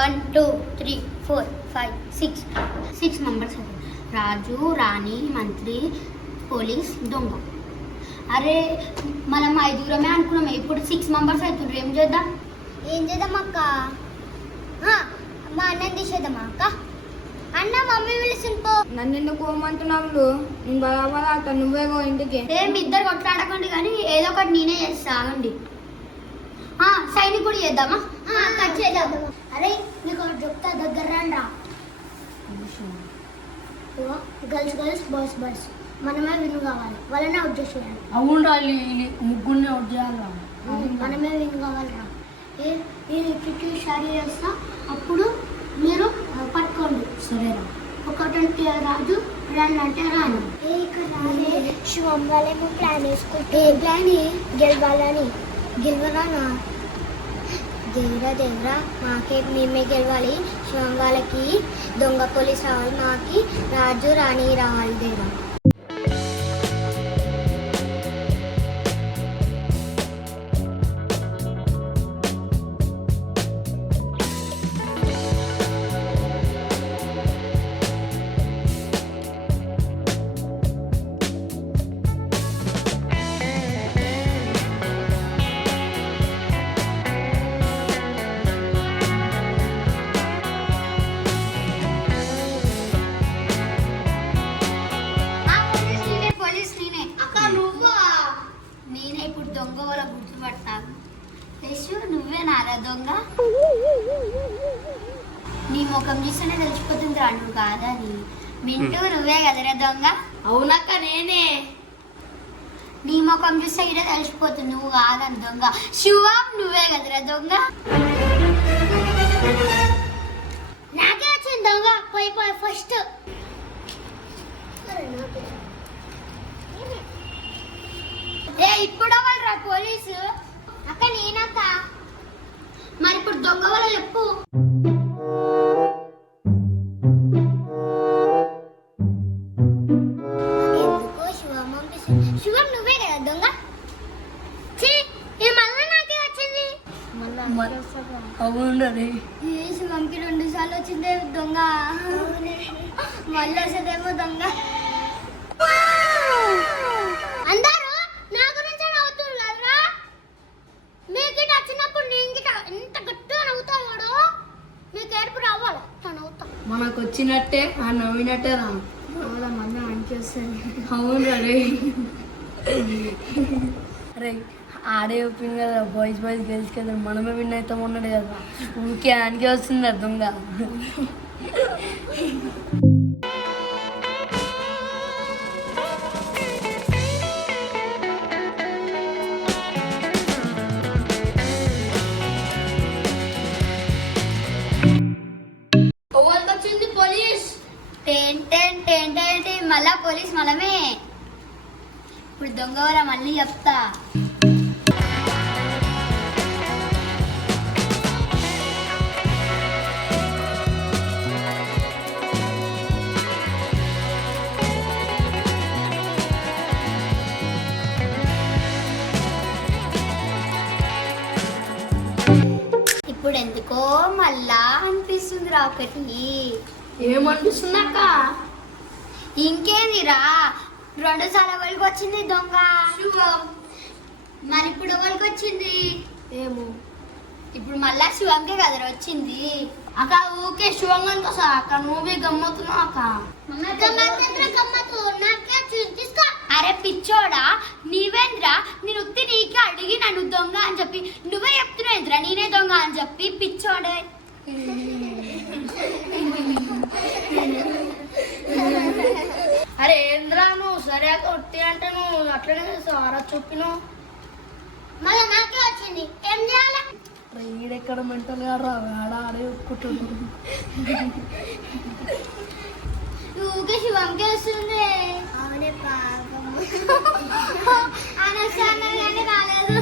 1 2 3 4 5 6 members. రాజు, రాణి, మంత్రి, police, దొంగ. అరే మనం 5 అనుకున్నాం, ఇప్పుడు 6 మెంబర్స్ అవుతుండ్రు. ఏం చేద్దాం అక్క? మా అన్నం తీసేద్దామా అక్క? అన్న మమ్మీ పిలుచుకో. నన్ను ఎందుకు పోమంటున్నావు? నేను బరాబరా నువ్వే పో ఇంటికి. ఏమి ఇద్దరు కొట్లాడకండి కానీ ఏదో ఒకటి నేనే చేస్తా. ఆగండి. సైనికుడు చేద్దామా? చేద్దాం. అరే నీకు ఒకటి చెప్తా, దగ్గర రండి. గర్ల్స్ గర్ల్స్ బాయ్స్ బాయ్స్ మనమే విన్ కావాలి, వాళ్ళనే అవుట్ చేసేయాలి. అవును రాలి, ముగ్గురిని అవుట్ చేయాలి. మనమే విన్ కావాలిరా. నేను ఇటు షారీ చేస్తా, అప్పుడు మీరు పట్టుకోండి. సరేరా. ఒకటంటే రాజు, రెండు అంటే రాను. శివం వాళ్ళేమో ప్లాన్ వేసుకుంటే ఏ ప్లాన్? గెలవాలని. గెలవరానా? దేవరా మాకే మేమే గెలవాలి. శివం వాళ్ళకి దొంగ పోలీస్ రావాలి, మాకి రాజు రాణి రావాలి. దేవరా నువ్వేనారా దొంగ? నీ ముఖం చూస్తేనే తెలిసిపోతుంది రా నువ్వు కాదని. మింటూ నువ్వే కదరా దొంగ? అవునక్క నేనే. నీ ముఖం చూస్తే ఇదే తెలిసిపోతుంది నువ్వు కాదని దొంగ. శివం నువ్వే కదరా దొంగ? నాకే వచ్చింది దొంగ. పోయి ఫస్ట్ ఇప్పుడు వాళ్ళరా పోలీసు. అక్క నేనక్క. మరి ఇప్పుడు దొంగ వాళ్ళు చెప్పు. ఎందుకో శివం పంపిస్తుంది. శివం నువ్వే కదా దొంగ? మళ్ళా నాకే వచ్చింది. అవును రే. శివంకి 2 సార్లు వచ్చిందే దొంగ. మళ్ళీ వస్తుందేమో దొంగ. అందరూ నా గురించి నవ్వుతున్నారు కదరా? మీకు ఇటు వచ్చినప్పుడు నేను ఎంత గట్టిగా నవ్వుతాడు. మీకు ఏడుపు రావాలి, నవ్వుతా. మనకు వచ్చినట్టే ఆ నవ్వినట్టే రా. మళ్ళీ అనిపిస్తుంది. అవును రే. అరే ఆడే ఒప్పింది కదా, బాయ్స్ గర్ల్స్ కదా, మనమే విన్ అవుతాం ఉన్నాడు కదా. ఊరికే ఆయనకే వస్తుంది దొంగ. వచ్చింది పోలీస్. మళ్ళా పోలీస్ మనమే. ఇప్పుడు దొంగ వల్ల మళ్ళీ చెప్తా. ఇప్పుడు ఎందుకో మళ్ళా అనిపిస్తుంది రా ఒకటి. ఏమనిపిస్తుందక్క? ఇంకేందిరా, 2 సార్లు ఎవరికి వచ్చింది దొంగ? మరి ఇప్పుడు ఎవరికి వచ్చింది? ఏమో. ఇప్పుడు మళ్ళా శివంకే కదరా వచ్చింది. అక్క ఊకే శివంగానికి వస్తా అక్క, నువ్వే గమ్మతున్నావు అక్క. అరే పిచ్చోడా, నీవేంద్రా? నేను ఉత్తి నీకే అడిగి నన్ను దొంగ అని చెప్పి నువ్వే చెప్తున్నావురా నేనే దొంగ అని చెప్పి. పిచ్చోడే. అరే ఏంద్రా నువ్వు? సరే అక్క ఉత్తి అంటే నువ్వు అట్లనే చేస్తావు. చెప్పినావు మళ్ళీ నాకే వచ్చింది. ఏం చేయాలి? ఈడెక్కడ మెంటల్ గా రా, ఆడే ఒప్పుకుంటున్నావు. ఊకే శివంకే వస్తుంది. అవునే పాపం. అనసానే రాలేదు.